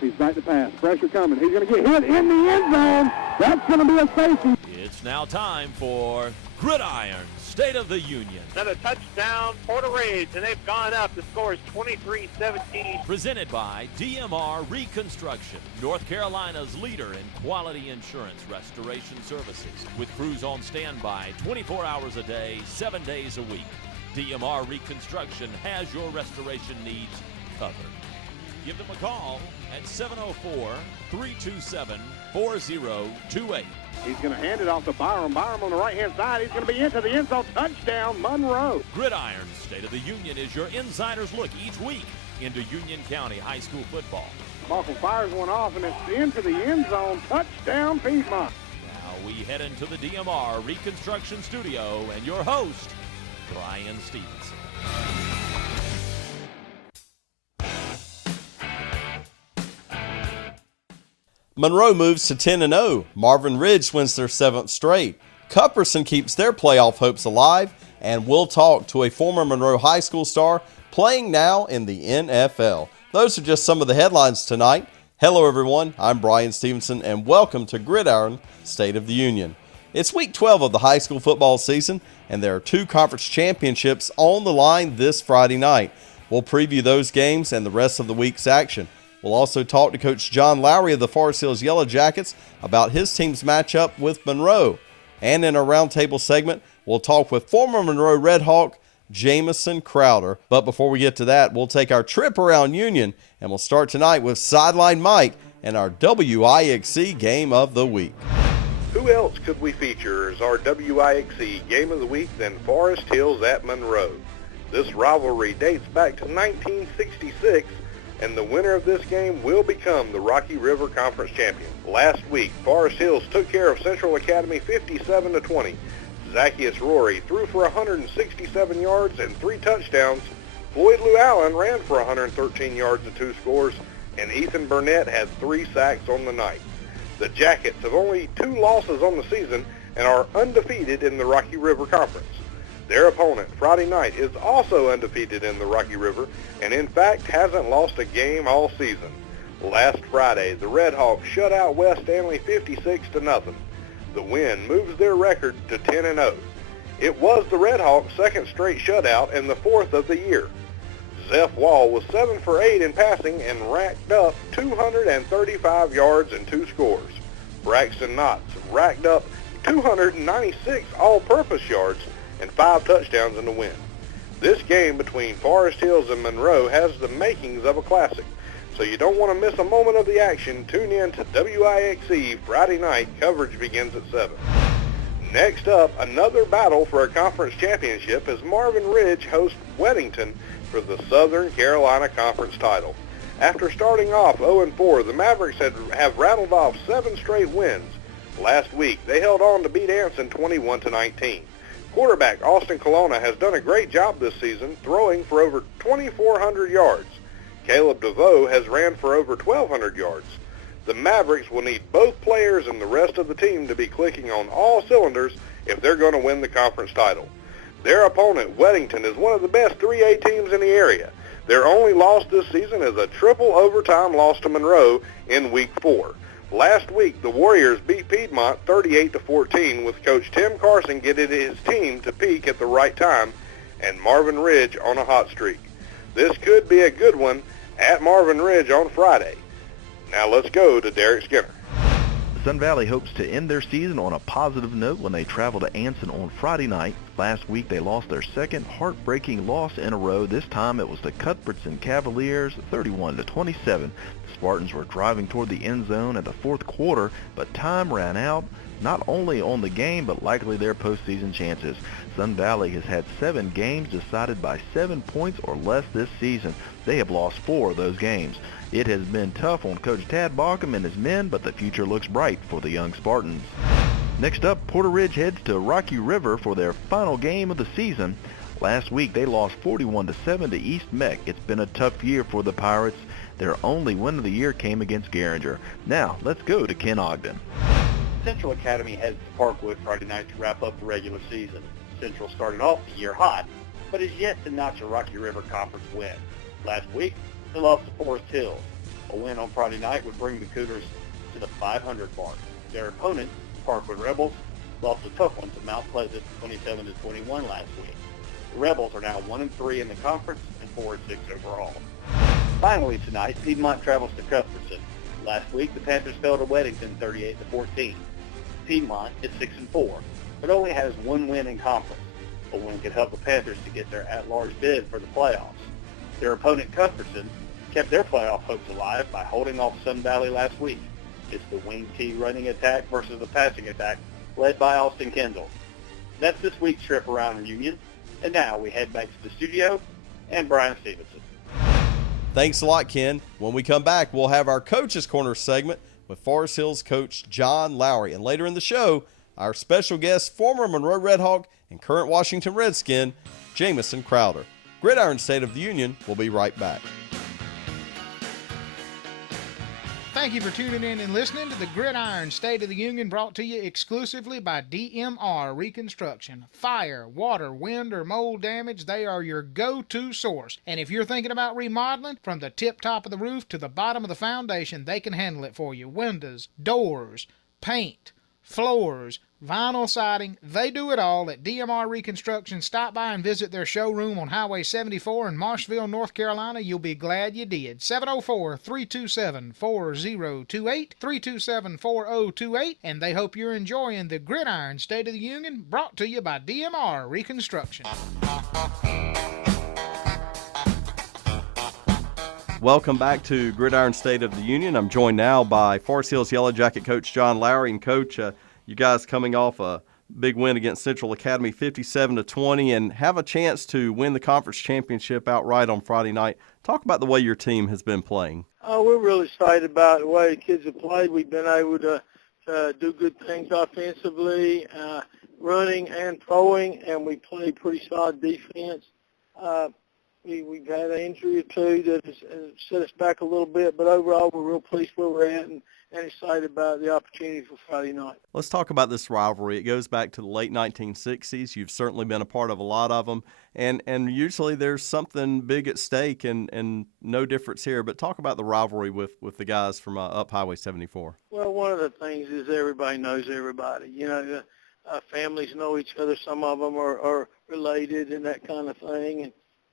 He's back to pass. Pressure coming. He's going to get hit in the end zone. That's going to be a safety. It's now time for Gridiron, State of the Union. Another touchdown, Porter Ridge, and they've gone up. The score is 23-17. Presented by DMR Reconstruction, North Carolina's leader in quality insurance restoration services. With crews on standby 24 hours a day, 7 days a week. DMR Reconstruction has your restoration needs covered. Give them a call at 704-327-4028. He's going to hand it off to Byram. Byram on the right-hand side. He's going to be into the end zone. Touchdown, Monroe. Gridiron State of the Union is your insider's look each week into Union County High School football. Malcolm fires one off, and it's into the end zone. Touchdown, Piedmont. Now we head into the DMR Reconstruction Studio and your host, Brian Stevenson. Monroe moves to 10-0. Marvin Ridge wins their 7th straight. Cuperson keeps their playoff hopes alive, and we'll talk to a former Monroe High School star playing now in the NFL. Those are just some of the headlines tonight. Hello everyone, I'm Brian Stevenson, and welcome to Gridiron, State of the Union. It's week 12 of the high school football season, and there are 2 conference championships on the line this Friday night. We'll preview those games and the rest of the week's action. We'll also talk to Coach John Lowry of the Forest Hills Yellow Jackets about his team's matchup with Monroe. And in our roundtable segment, we'll talk with former Monroe Red Hawk, Jamison Crowder. But before we get to that, we'll take our trip around Union, and we'll start tonight with Sideline Mike and our WIXC Game of the Week. Who else could we feature as our WIXC Game of the Week than Forest Hills at Monroe? This rivalry dates back to 1966, and the winner of this game will become the Rocky River Conference champion. Last week, Forest Hills took care of Central Academy 57-20. Zacchaeus Rory threw for 167 yards and 3 touchdowns. Floyd Lou Allen ran for 113 yards and 2 scores, and Ethan Burnett had 3 sacks on the night. The Jackets have only 2 losses on the season and are undefeated in the Rocky River Conference. Their opponent, Friday night, is also undefeated in the Rocky River and, in fact, hasn't lost a game all season. Last Friday, the Red Hawks shut out West Stanley 56-0. The win moves their record to 10-0. It was the Red Hawks' 2nd straight shutout and the 4th of the year. Zeph Wall was 7 for 8 in passing and racked up 235 yards and 2 scores. Braxton Knotts racked up 296 all-purpose yards and 5 touchdowns in the win. This game between Forest Hills and Monroe has the makings of a classic, so you don't want to miss a moment of the action. Tune in to WIXC Friday night. Coverage begins at 7. Next up, another battle for a conference championship as Marvin Ridge hosts Weddington for the Southern Carolina Conference title. After starting off 0-4, the Mavericks have rattled off 7 straight wins. Last week, they held on to beat Anson 21-19. Quarterback Austin Colonna has done a great job this season, throwing for over 2,400 yards. Caleb DeVoe has ran for over 1,200 yards. The Mavericks will need both players and the rest of the team to be clicking on all cylinders if they're going to win the conference title. Their opponent, Weddington, is one of the best 3A teams in the area. Their only loss this season is a triple overtime loss to Monroe in Week 4. Last week, the Warriors beat Piedmont 38-14 with Coach Tim Carson getting his team to peak at the right time and Marvin Ridge on a hot streak. This could be a good one at Marvin Ridge on Friday. Now let's go to Derek Skinner. Sun Valley hopes to end their season on a positive note when they travel to Anson on Friday night. Last week they lost their 2nd heartbreaking loss in a row. This time it was the Cuthbertson Cavaliers 31-27. The Spartans were driving toward the end zone at the 4th quarter, but time ran out, not only on the game but likely their postseason chances. Sun Valley has had 7 games decided by 7 points or less this season. They have lost 4 of those games. It has been tough on Coach Tad Baucom and his men, but the future looks bright for the young Spartans. Next up, Porter Ridge heads to Rocky River for their final game of the season. Last week, they lost 41-7 to East Meck. It's been a tough year for the Pirates. Their only win of the year came against Garinger. Now, let's go to Ken Ogden. Central Academy heads to Parkwood Friday night to wrap up the regular season. Central started off the year hot, but is yet to notch a Rocky River Conference win. Last week, they lost to Forest Hills. A win on Friday night would bring the Cougars to the 500 mark. Their opponent, Parkwood Rebels, lost a tough one to Mount Pleasant 27-21 last week. The Rebels are now 1-3 in the conference and 4-6 overall. Finally tonight, Piedmont travels to Cuthbertson. Last week, the Panthers fell to Weddington 38-14. Piedmont is 6-4, but only has one win in conference. A win could help the Panthers to get their at-large bid for the playoffs. Their opponent, Cuthbertson, kept their playoff hopes alive by holding off Sun Valley last week. It's the wing T running attack versus the passing attack, led by Austin Kendall. That's this week's trip around Union. And now we head back to the studio and Brian Stevenson. Thanks a lot, Ken. When we come back, we'll have our Coach's Corner segment with Forest Hills coach John Lowry. And later in the show, our special guest, former Monroe Redhawk and current Washington Redskin, Jamison Crowder. Gridiron State of the Union will be right back. Thank you for tuning in and listening to the Gridiron State of the Union, brought to you exclusively by DMR Reconstruction. Fire, water, wind, or mold damage, they are your go-to source. And if you're thinking about remodeling, from the tip top of the roof to the bottom of the foundation, they can handle it for you. Windows, doors, paint, floors, vinyl siding, they do it all at DMR Reconstruction. Stop by and visit their showroom on Highway 74 in Marshville, North Carolina. You'll be glad you did. 704-327-4028, 327-4028, and they hope you're enjoying the Gridiron State of the Union, brought to you by DMR Reconstruction. Welcome back to Gridiron State of the Union. I'm joined now by Forest Hills Yellow Jacket coach John Lowry. And Coach, you guys coming off a big win against Central Academy, 57-20, and have a chance to win the conference championship outright on Friday night. Talk about the way your team has been playing. We're really excited about the way the kids have played. We've been able to do good things offensively, running and throwing, and we play pretty solid defense. We've had an injury or two that has set us back a little bit, but overall we're real pleased where we're at and excited about the opportunity for Friday night. Let's talk about this rivalry. It goes back to the late 1960s. You've certainly been a part of a lot of them, and usually there's something big at stake, and no difference here. But talk about the rivalry with the guys from up Highway 74. Well, one of the things is everybody knows everybody. You know, families know each other. Some of them are related and that kind of thing.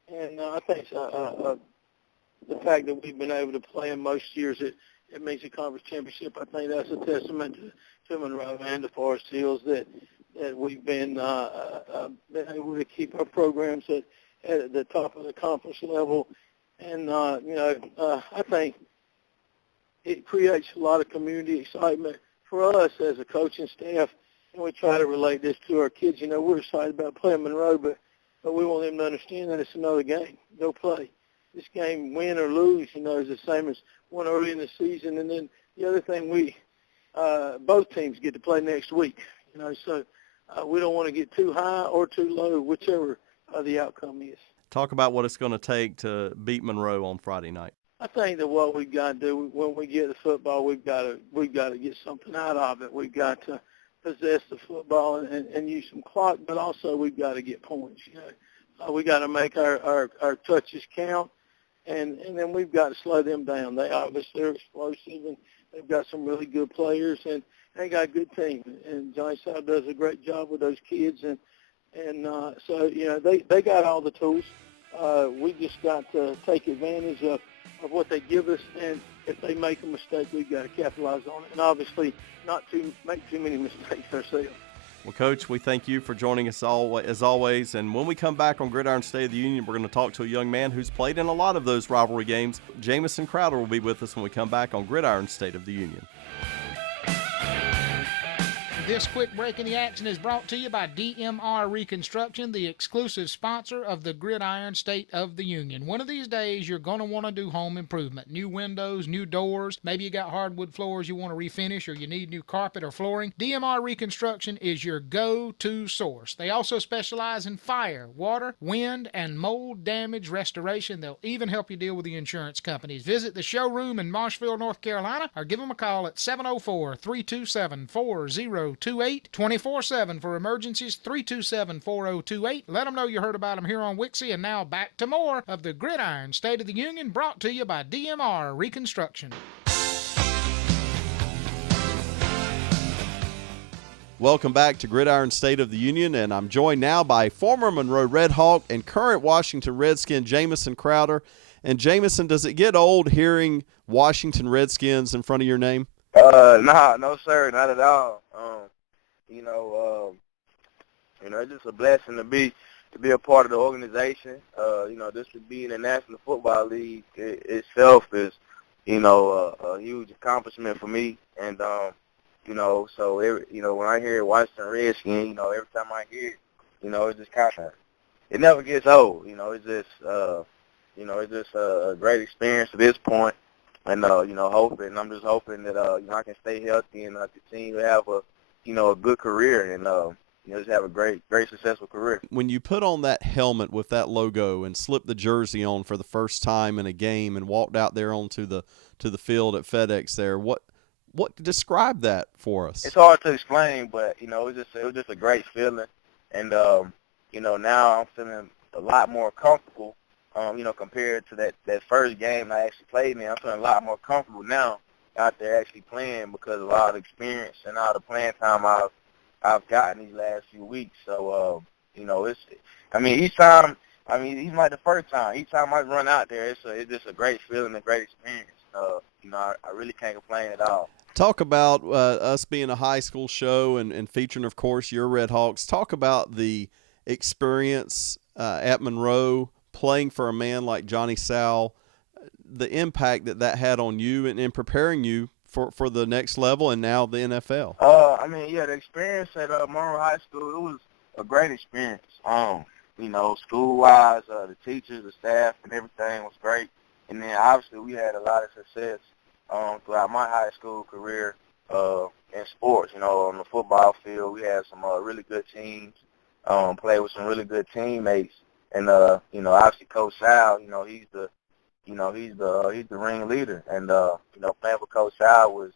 And I think the fact that we've been able to play in most years, it means a conference championship. I think that's a testament to Monroe and to Forest Hills that we've been able to keep our programs at the top of the conference level. And, I think it creates a lot of community excitement for us as a coaching staff. And we try to relate this to our kids. You know, we're excited about playing Monroe, but we want them to understand that it's another game. Go play. This game, win or lose, is the same as one early in the season. And then the other thing, both teams get to play next week. So we don't want to get too high or too low, whichever the outcome is. Talk about what it's going to take to beat Monroe on Friday night. I think that what we've got to do when we get the football, we've got to get something out of it. We've got to possess the football and use some clock, but also we've got to get points. We got to make our touches count, and then we've got to slow them down. They obviously are explosive, and they've got some really good players, and they got a good team. And Johnny South does a great job with those kids, and so they got all the tools. We just got to take advantage of what they give us, and if they make a mistake, we've got to capitalize on it, and obviously not to make too many mistakes ourselves. Well, Coach, we thank you for joining us as always. And when we come back on Gridiron State of the Union, we're going to talk to a young man who's played in a lot of those rivalry games. Jamison Crowder will be with us when we come back on Gridiron State of the Union. This quick break in the action is brought to you by DMR Reconstruction, the exclusive sponsor of the Gridiron State of the Union. One of these days, you're going to want to do home improvement. New windows, new doors. Maybe you got hardwood floors you want to refinish, or you need new carpet or flooring. DMR Reconstruction is your go-to source. They also specialize in fire, water, wind, and mold damage restoration. They'll even help you deal with the insurance companies. Visit the showroom in Marshville, North Carolina, or give them a call at 704-327-4028. 4028. 24/7 for emergencies, 327-4028. Let them know you heard about them here on Wixie. And now back to more of the Gridiron State of the Union, brought to you by DMR Reconstruction. Welcome back to Gridiron State of the Union, and I'm joined now by former Monroe Red Hawk and current Washington Redskin Jamison Crowder. And Jamison, does it get old hearing Washington Redskins in front of your name? No, sir, not at all. It's just a blessing to be a part of the organization. This to be in the National Football League itself is, a huge accomplishment for me. And so when I hear Washington Redskins, every time I hear it, it's just kind of, it never gets old. It's just a great experience at this point. And, I'm just hoping that, I can stay healthy and continue to have a good career and, just have a great successful career. When you put on that helmet with that logo and slipped the jersey on for the first time in a game and walked out there onto the field at FedEx there, what describe that for us? It's hard to explain, but, it was just a great feeling. And, now I'm feeling a lot more comfortable. Compared to that first game I actually played in, I'm feeling a lot more comfortable now out there actually playing because of all the experience and all the playing time I've gotten these last few weeks. So, each time, even like the first time, each time I run out there, it's just a great feeling, a great experience. I really can't complain at all. Talk about us being a high school show and featuring, of course, your Red Hawks. Talk about the experience at Monroe, playing for a man like Johnny Sal, the impact that had on you and in preparing you for the next level and now the NFL. The experience at Monroe High School, it was a great experience. School-wise, the teachers, the staff, and everything was great. And then obviously we had a lot of success throughout my high school career in sports. On the football field, we had some really good teams, played with some really good teammates. And obviously Coach Sal, he's the ring leader, and playing for Coach Sal was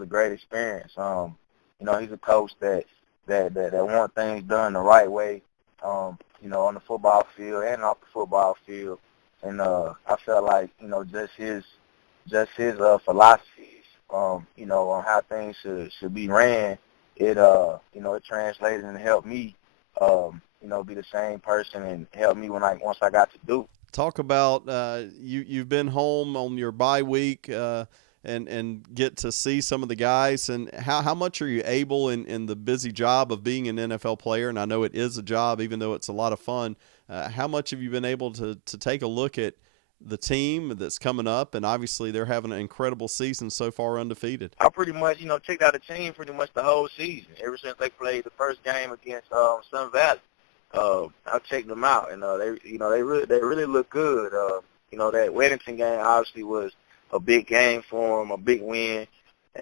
a great experience. He's a coach that wants things done the right way, on the football field and off the football field. And I felt like just his philosophies, on how things should be ran. It translated and helped me. Be the same person and help me once I got to Duke. Talk about you've been home on your bye week and get to see some of the guys, and how much are you able in the busy job of being an NFL player, and I know it is a job even though it's a lot of fun, how much have you been able to take a look at the team that's coming up, and obviously they're having an incredible season so far, undefeated? I pretty much checked out the team pretty much the whole season ever since they played the first game against Sun Valley. I checked them out, and they really look good. That Weddington game obviously was a big game for them, a big win,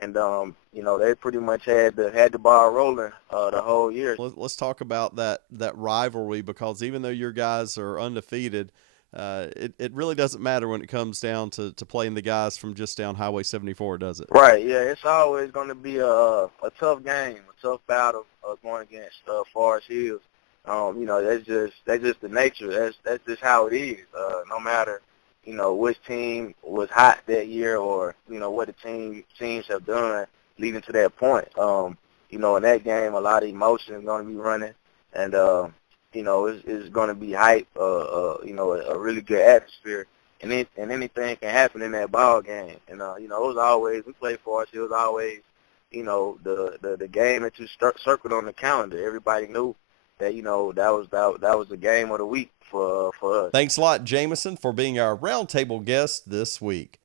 and they pretty much had the ball rolling the whole year. Let's talk about that rivalry, because even though your guys are undefeated, it really doesn't matter when it comes down to playing the guys from just down Highway 74, does it? Right. Yeah, it's always going to be a tough game, a tough battle going against Forest Hills. That's just the nature. That's just how it is. No matter, which team was hot that year or, what the teams have done leading to that point. In that game, a lot of emotion is going to be running, and, it's going to be hype, a really good atmosphere, and anything can happen in that ball game. And, it was always, we played for us, it was always, the game that you circled on the calendar. Everybody knew that that was the game of the week for us. Thanks a lot, Jamison, for being our roundtable guest this week.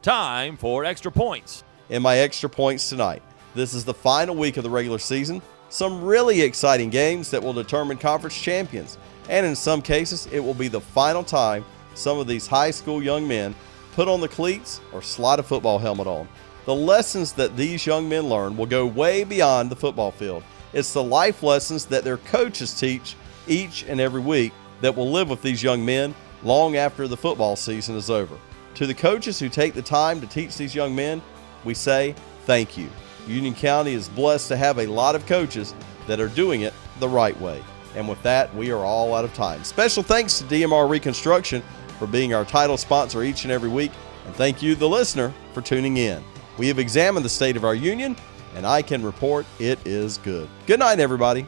Time for Extra Points. In my Extra Points tonight, this is the final week of the regular season. Some really exciting games that will determine conference champions, and in some cases, it will be the final time some of these high school young men put on the cleats or slide a football helmet on. The lessons that these young men learn will go way beyond the football field. It's the life lessons that their coaches teach each and every week that will live with these young men long after the football season is over. To the coaches who take the time to teach these young men, we say thank you. Union County is blessed to have a lot of coaches that are doing it the right way. And with that, we are all out of time. Special thanks to DMR Reconstruction for being our title sponsor each and every week. And thank you, the listener, for tuning in. We have examined the state of our union, and I can report it is good. Good night, everybody.